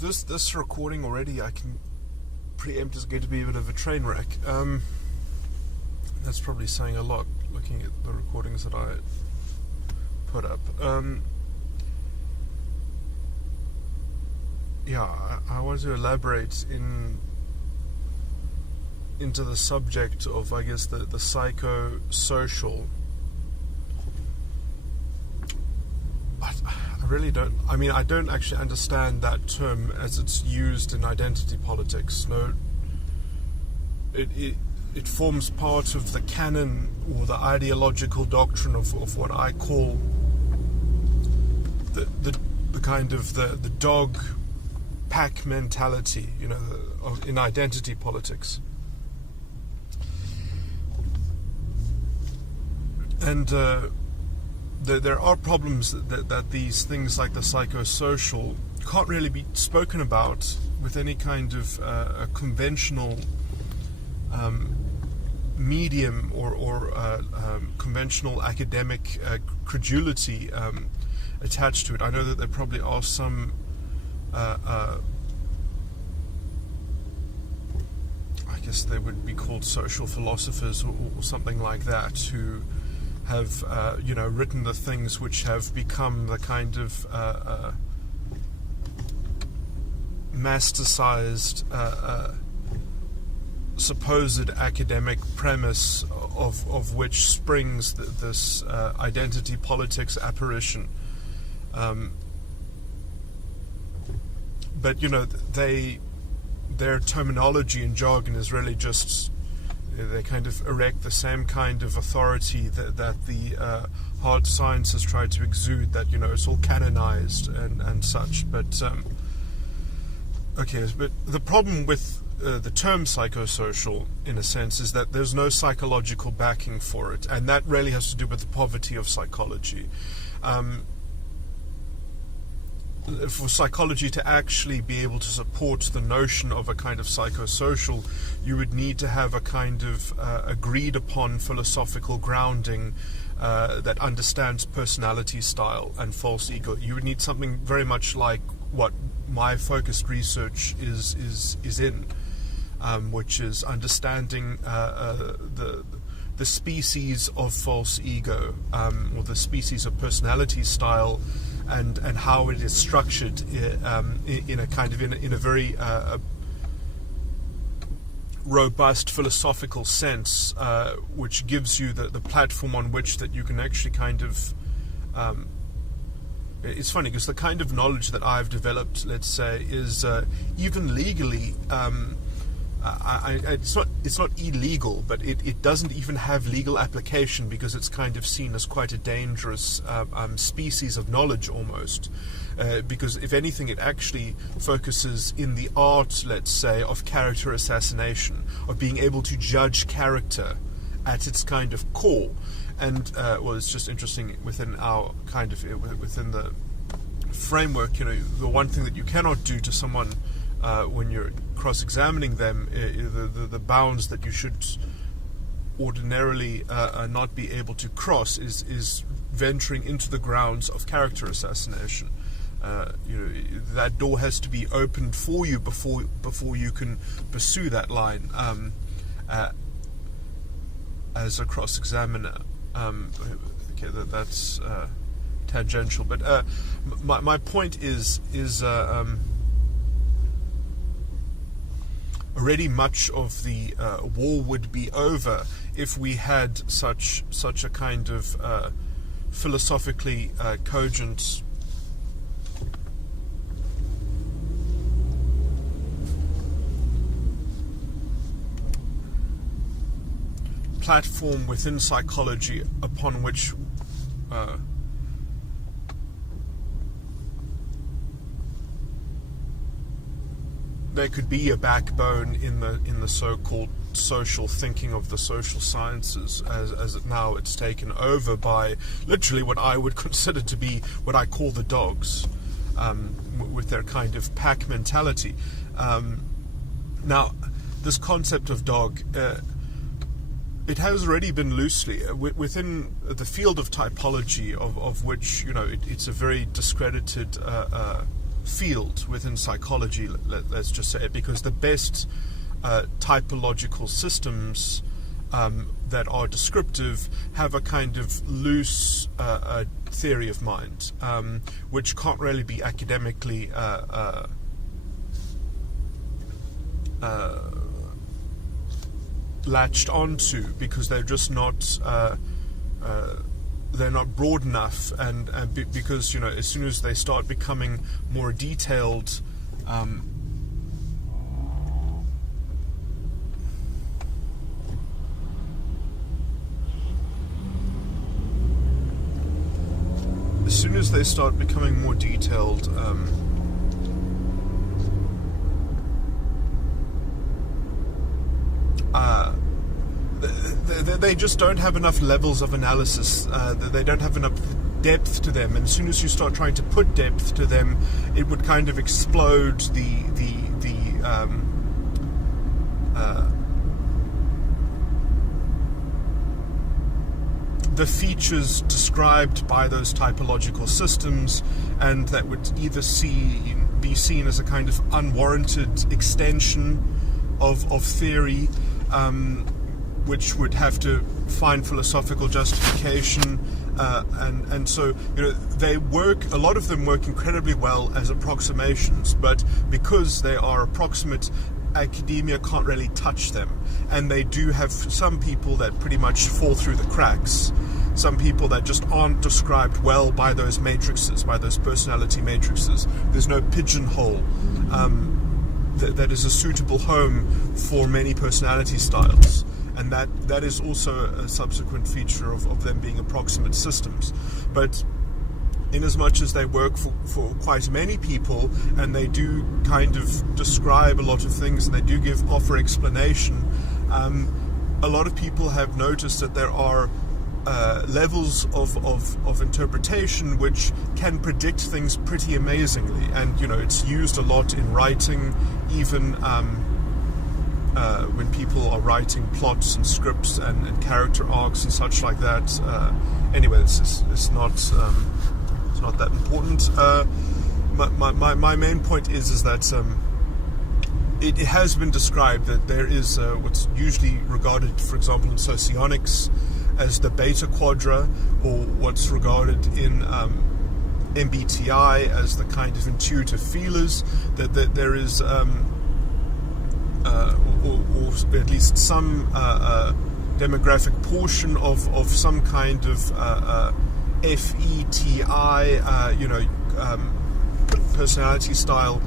This recording already, I can preempt, is going to be a bit of a train wreck. That's probably saying a lot, looking at the recordings that I put up. I want to elaborate into the subject of, I guess, the psychosocial. I don't actually understand that term as it's used in identity politics. No, it forms part of the canon or the ideological doctrine of what I call the kind of the dog pack mentality, in identity politics. And there are problems that these things like the psychosocial can't really be spoken about with any kind of a conventional medium or conventional academic credulity attached to it. I know that there probably are some I guess they would be called social philosophers or something like that, who have written the things which have become the kind of mastercized supposed academic premise of which springs this identity politics apparition. But their terminology and jargon is really just, they kind of erect the same kind of authority that the hard sciences try to exude, that it's all canonized and such. But but the problem with the term psychosocial, in a sense, is that there's no psychological backing for it, and that really has to do with the poverty of psychology. For psychology to actually be able to support the notion of a kind of psychosocial, you would need to have a kind of agreed upon philosophical grounding that understands personality style and false ego. You would need something very much like what my focused research is in, which is understanding the species of false ego, or the species of personality style, and how it is structured in a kind of in a very robust philosophical sense, which gives you the platform on which that you can actually kind of it's funny because the kind of knowledge that I've developed, let's say, is even legally it's not illegal, but it doesn't even have legal application, because it's kind of seen as quite a dangerous species of knowledge almost, because if anything it actually focuses in the art, let's say, of character assassination, of being able to judge character at its kind of core. And it's just interesting within our kind of within the framework, the one thing that you cannot do to someone when you're cross-examining them, the bounds that you should ordinarily not be able to cross is venturing into the grounds of character assassination. That door has to be opened for you before you can pursue that line as a cross-examiner. That's tangential, but my point is already much of the war would be over if we had such a kind of philosophically cogent platform within psychology upon which there could be a backbone in the so-called social thinking of the social sciences, as now it's taken over by literally what I would consider to be what I call the dogs, with their kind of pack mentality. Now, this concept of dog, it has already been loosely within the field of typology, of which it's a very discredited field within psychology, let's just say, because the best typological systems that are descriptive have a kind of loose theory of mind, which can't really be academically latched onto, because they're just not they're not broad enough, and because, you know, as soon as they start becoming more detailed, they just don't have enough levels of analysis. They don't have enough depth to them, and as soon as you start trying to put depth to them, it would kind of explode the features described by those typological systems, and that would either be seen as a kind of unwarranted extension of theory, which would have to find philosophical justification, and so, you know, a lot of them work incredibly well as approximations, but because they are approximate, academia can't really touch them, and they do have some people that pretty much fall through the cracks, some people that just aren't described well by those matrices, by those personality matrices. There's no pigeonhole that is a suitable home for many personality styles, and that is also a subsequent feature of them being approximate systems. But in as much as they work for quite many people, and they do kind of describe a lot of things, and they do offer explanation, a lot of people have noticed that there are levels of interpretation which can predict things pretty amazingly, and, you know, it's used a lot in writing, even when people are writing plots and scripts and character arcs and such like that. Anyway, it's not that important. My main point is that it has been described that there is what's usually regarded, for example, in socionics, as the beta quadra, or what's regarded in MBTI as the kind of intuitive feelers, that there is, or at least some demographic portion of some kind of FETI, personality style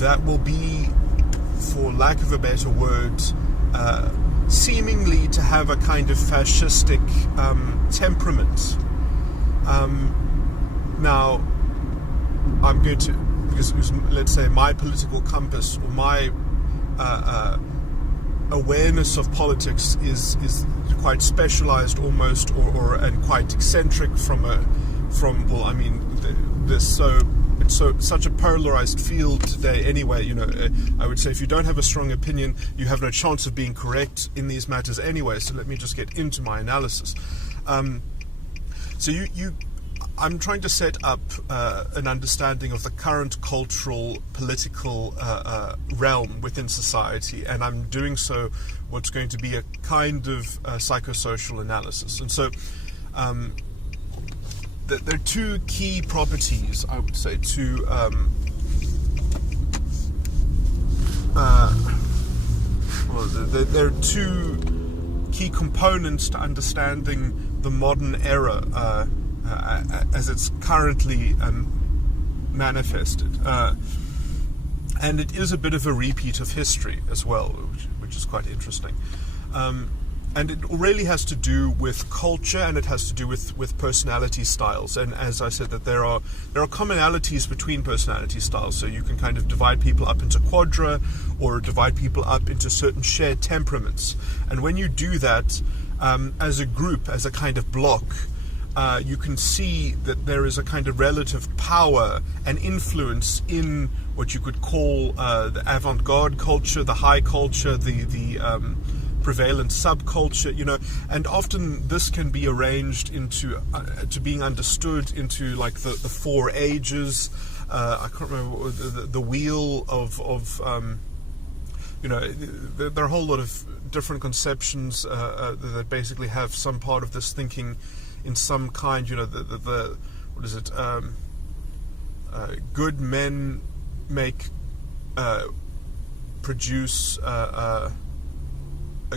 that will be, for lack of a better word, seemingly to have a kind of fascistic temperament. Now, I'm going to, because let's say my political compass, or my awareness of politics is quite specialized almost, and quite eccentric it's such a polarized field today anyway. You know, I would say if you don't have a strong opinion, you have no chance of being correct in these matters anyway. So let me just get into my analysis. So I'm trying to set up an understanding of the current cultural, political realm within society, and I'm doing so what's going to be a kind of psychosocial analysis. And so there are two key properties, I would say, there are two key components to understanding the modern era as it's currently manifested, and it is a bit of a repeat of history as well, which is quite interesting, and it really has to do with culture, and it has to do with personality styles. And as I said, that there are commonalities between personality styles, so you can kind of divide people up into quadra, or divide people up into certain shared temperaments, and when you do that as a group, as a kind of block, you can see that there is a kind of relative power and influence in what you could call the avant-garde culture, the high culture, the prevalent subculture, you know, and often this can be arranged into to being understood into like the four ages, I can't remember the wheel of there are a whole lot of different conceptions that basically have some part of this thinking in some kind. The what is it? Good men produce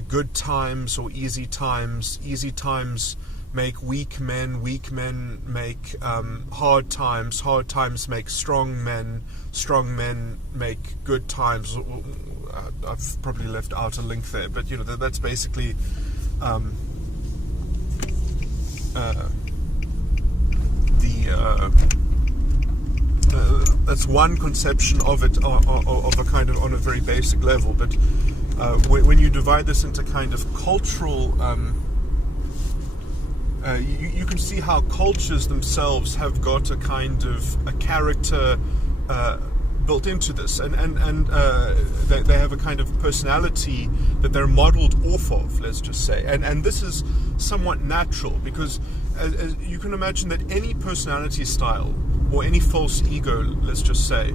good times or easy times. Easy times make weak men make hard times make strong men make good times. I've probably left out a link there, but that's basically that's one conception of it, of a kind of on a very basic level. But when you divide this into kind of cultural, you can see how cultures themselves have got a kind of a character built into this, and they have a kind of personality that they're modeled off of, let's just say, and this is somewhat natural, because as you can imagine that any personality style or any false ego, let's just say,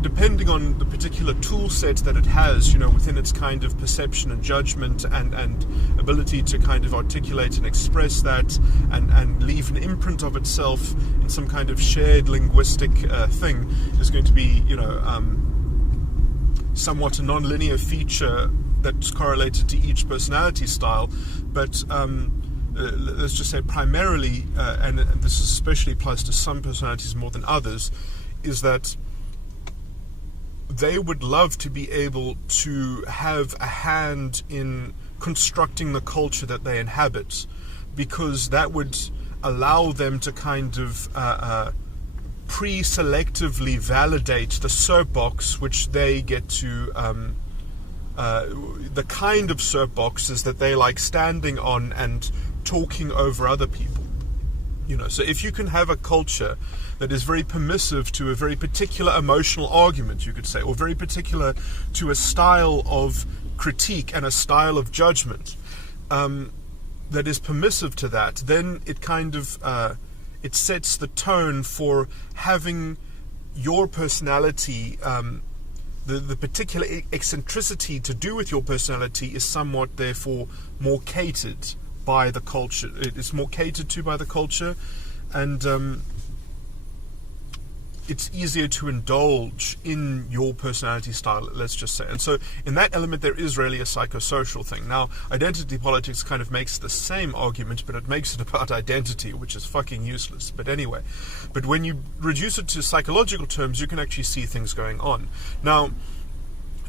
depending on the particular tool set that it has, within its kind of perception and judgment and ability to kind of articulate and express that and leave an imprint of itself in some kind of shared linguistic thing, is going to be, somewhat a non-linear feature that's correlated to each personality style. But let's just say primarily, and this especially applies to some personalities more than others, is that they would love to be able to have a hand in constructing the culture that they inhabit, because that would allow them to kind of pre-selectively validate the soapbox which they get to, the kind of soapboxes that they like standing on and talking over other people. So if you can have a culture that is very permissive to a very particular emotional argument, you could say, or very particular to a style of critique and a style of judgment, that is permissive to that, then it kind of it sets the tone for having your personality, the particular eccentricity to do with your personality is somewhat therefore more catered by the culture. It's more catered to by the culture, and it's easier to indulge in your personality style, let's just say. And so in that element there is really a psychosocial thing. Now, identity politics kind of makes the same argument, but it makes it about identity, which is fucking useless. But anyway, but when you reduce it to psychological terms, you can actually see things going on. Now,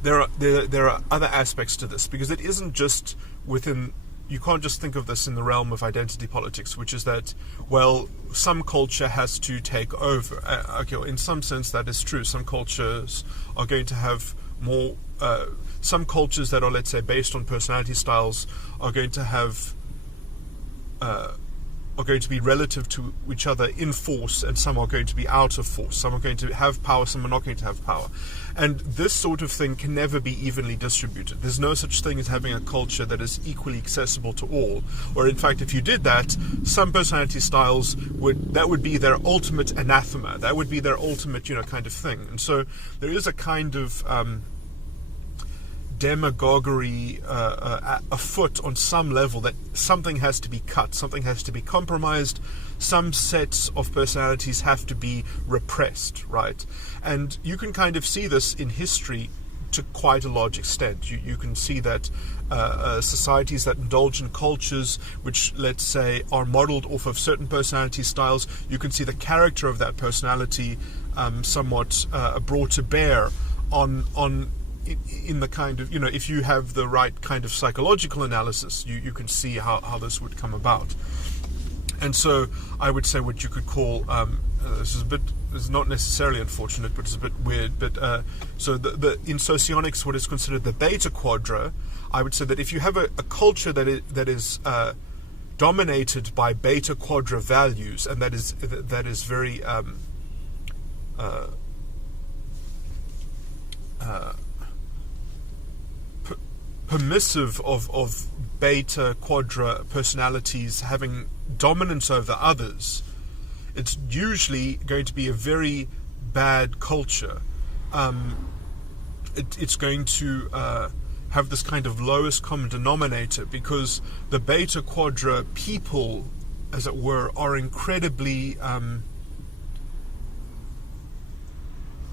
there are other aspects to this, because it isn't just within. You can't just think of this in the realm of identity politics, which is that, well, some culture has to take over. Okay, well, in some sense that is true. Some cultures are going to have more, some cultures that are, let's say, based on personality styles are going to have, are going to be relative to each other in force, and some are going to be out of force. Some are going to have power, some are not going to have power. And this sort of thing can never be evenly distributed. There's no such thing as having a culture that is equally accessible to all. Or in fact, if you did that, some personality styles would be their ultimate anathema. That would be their ultimate, kind of thing. And so there is a kind of demagoguery afoot on some level, that something has to be cut, something has to be compromised, some sets of personalities have to be repressed, right? And you can kind of see this in history to quite a large extent. You can see that societies that indulge in cultures which, let's say, are modeled off of certain personality styles, you can see the character of that personality somewhat brought to bear on in the kind of, if you have the right kind of psychological analysis, you can see how this would come about. And so I would say what you could call, this is not necessarily unfortunate, but it's a bit weird, but so in socionics, what is considered the beta quadra, I would say that if you have a culture that is dominated by beta quadra values, and that is very permissive of beta quadra personalities having dominance over others, it's usually going to be a very bad culture. It's going to have this kind of lowest common denominator, because the beta quadra people, as it were, are incredibly...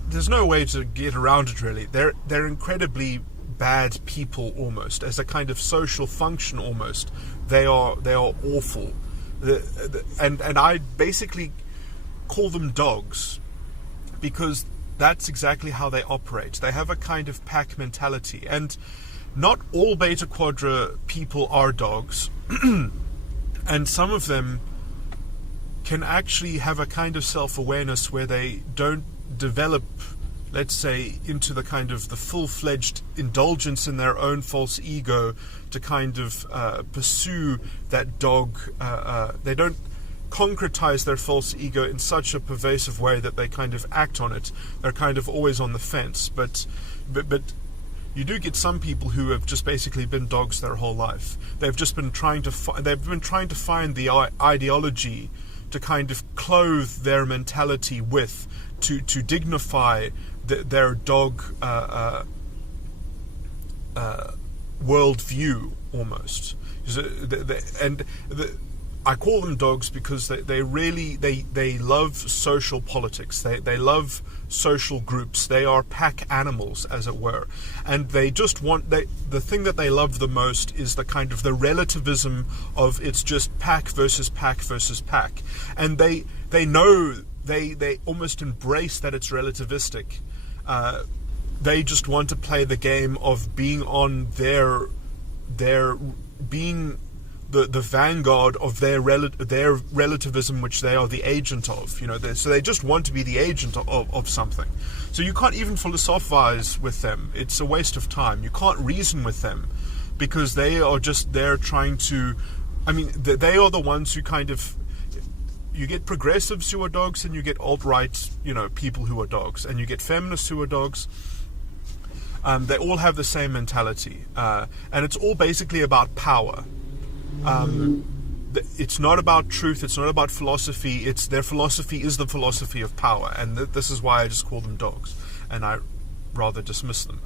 there's no way to get around it, really. They're incredibly bad people, almost as a kind of social function. Almost they are awful. And I basically call them dogs, because that's exactly how they operate. They have a kind of pack mentality, and not all beta quadra people are dogs, and some of them can actually have a kind of self-awareness where they don't develop, let's say, into the kind of the full-fledged indulgence in their own false ego to kind of pursue that dog. They don't concretize their false ego in such a pervasive way that they kind of act on it. They're kind of always on the fence. But you do get some people who have just basically been dogs their whole life. They've just been trying to find the ideology to kind of clothe their mentality with, to dignify their dog worldview, almost. I call them dogs because they really love social politics. They love social groups. They are pack animals, as it were, and they just want the thing that they love the most is the kind of the relativism of it's just pack versus pack versus pack, and they know they almost embrace that it's relativistic. They just want to play the game of being on their being the vanguard of their relativism, which they are the agent of. So they just want to be the agent of something. So you can't even philosophize with them. It's a waste of time. You can't reason with them, because they are just there trying to... I mean, they are the ones who kind of... You get progressives who are dogs, and you get alt-right, people who are dogs, and you get feminists who are dogs. They all have the same mentality, and it's all basically about power. It's not about truth. It's not about philosophy. Their philosophy is the philosophy of power, and this is why I just call them dogs, and I rather dismiss them.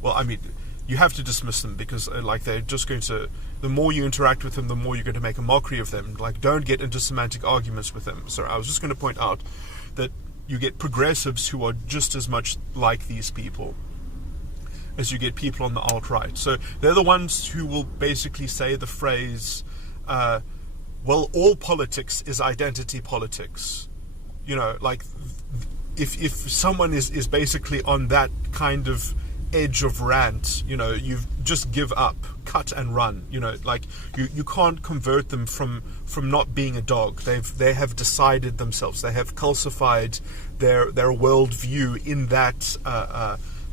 Well, I mean, you have to dismiss them, because they're just going to... The more you interact with them, the more you're going to make a mockery of them. Don't get into semantic arguments with them. So I was just going to point out that you get progressives who are just as much like these people as you get people on the alt-right. So they're the ones who will basically say the phrase, well, all politics is identity politics. If someone is basically on that kind of edge of rant, you just give up, cut and run. You can't convert them from not being a dog. They have decided themselves. They have calcified their worldview in that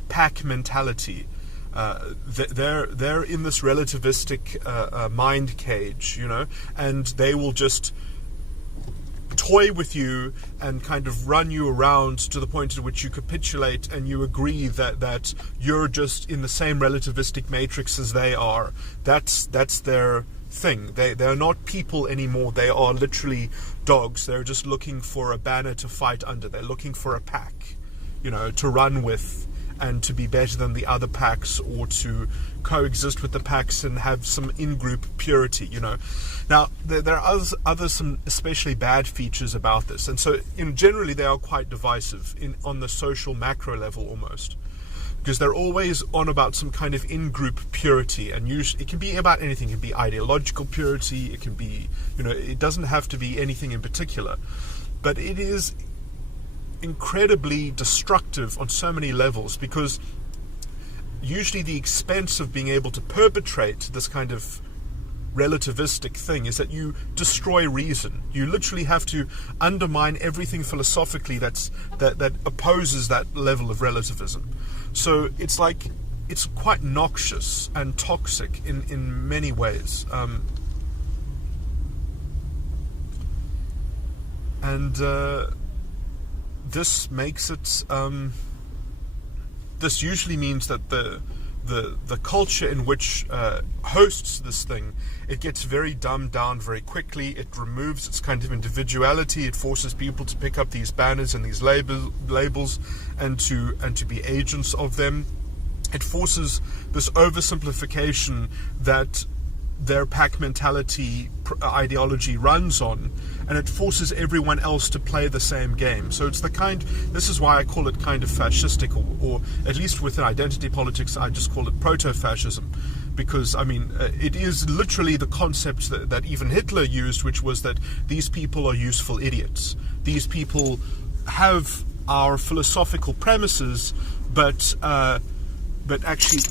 pack mentality. They're in this relativistic mind cage, and they will just toy with you and kind of run you around to the point at which you capitulate and you agree that you're just in the same relativistic matrix as they are. That's their thing. They're not people anymore. They are literally dogs. They're just looking for a banner to fight under. They're looking for a pack, to run with, and to be better than the other packs, or to coexist with the packs and have some in-group purity, Now, there are some especially bad features about this, and so generally they are quite divisive on the social macro level, almost, because they're always on about some kind of in-group purity, and usually it can be about anything. It can be ideological purity, it can be, it doesn't have to be anything in particular, but it is incredibly destructive on so many levels, because usually the expense of being able to perpetrate this kind of relativistic thing is that you destroy reason. You literally have to undermine everything philosophically that opposes that level of relativism. So it's quite noxious and toxic in many ways. This makes it... this usually means that the culture in which hosts this thing, it gets very dumbed down very quickly. It removes its kind of individuality. It forces people to pick up these banners and these labels and to be agents of them. It forces this oversimplification that their pack mentality ideology runs on, and it forces everyone else to play the same game. So it's this is why I call it kind of fascistic, or at least within identity politics I just call it proto-fascism, because I mean it is literally the concept that even Hitler used, which was that these people are useful idiots. These people have our philosophical premises, but actually,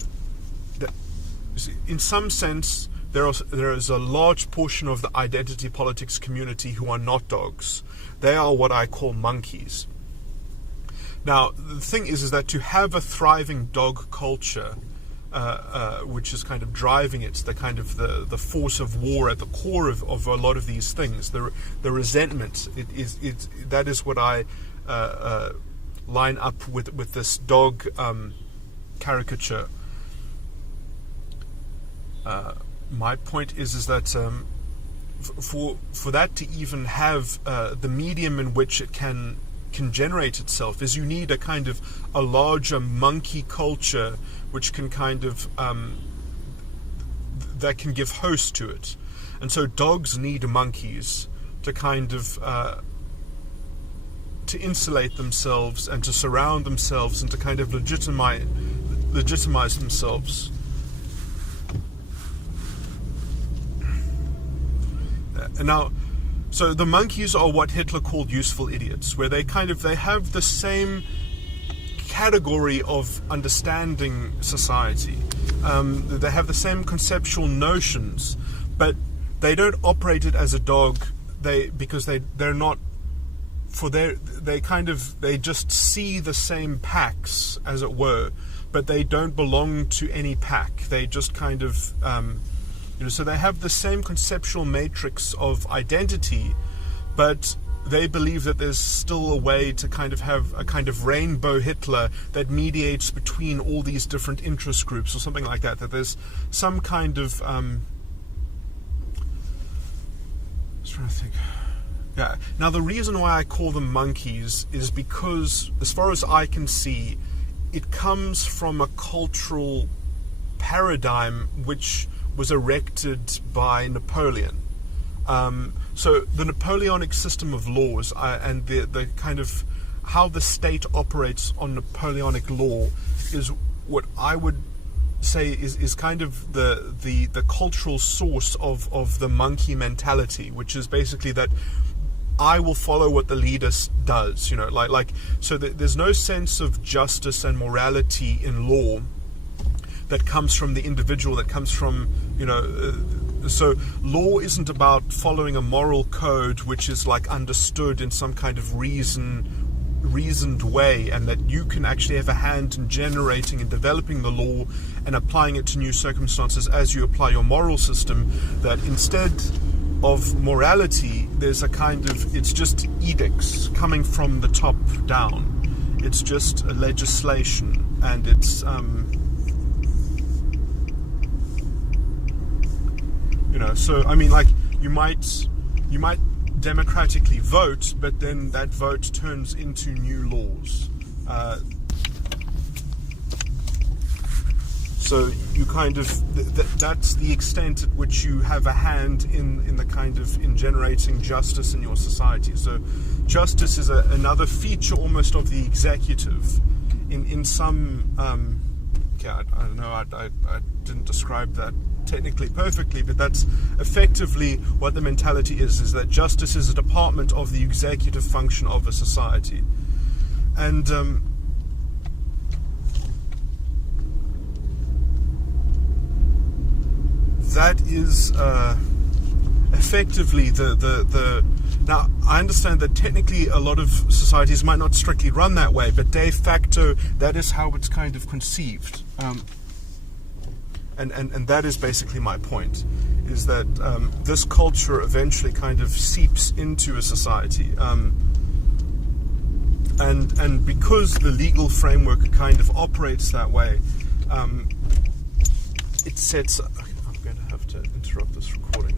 in some sense, there is a large portion of the identity politics community who are not dogs. They are what I call monkeys. Now, the thing is that to have a thriving dog culture, which is kind of driving it, the force of war at the core of a lot of these things, the resentment, that is what I line up with this dog caricature. My point is that for that to even have the medium in which it can generate itself, is you need a larger monkey culture which can that can give host to it. And so dogs need monkeys to to insulate themselves and to surround themselves and to legitimize themselves. And now, so the monkeys are what Hitler called useful idiots, where they have the same category of understanding society. They have the same conceptual notions, but they don't operate it as a dog. Because they're not. They just see the same packs, as it were, but they don't belong to any pack. They just so they have the same conceptual matrix of identity, but they believe that there's still a way to have a rainbow Hitler that mediates between all these different interest groups or something like that. That there's some I was trying to think. Yeah. Now, the reason why I call them monkeys is because, as far as I can see, it comes from a cultural paradigm which was erected by Napoleon. So the Napoleonic system of laws and the how the state operates on Napoleonic law is what I would say is the cultural source of the monkey mentality, which is basically that I will follow what the leader does, so that there's no sense of justice and morality in law that comes from the individual, that comes from, so law isn't about following a moral code which is understood in some kind of reasoned way, and that you can actually have a hand in generating and developing the law and applying it to new circumstances as you apply your moral system. That instead of morality, there's it's just edicts coming from the top down. It's just a legislation, and it's so I mean, you might democratically vote, but then that vote turns into new laws. So you that's the extent at which you have a hand in generating justice in your society. So justice is another feature almost of the executive. In some I don't know, I didn't describe that technically perfectly, but that's effectively what the mentality is that justice is a department of the executive function of a society. And that is effectively the now, I understand that technically a lot of societies might not strictly run that way, but de facto that is how it's conceived. And that is basically my point, is that this culture eventually seeps into a society. And because the legal framework operates that way, it sets. I'm going to have to interrupt this recording.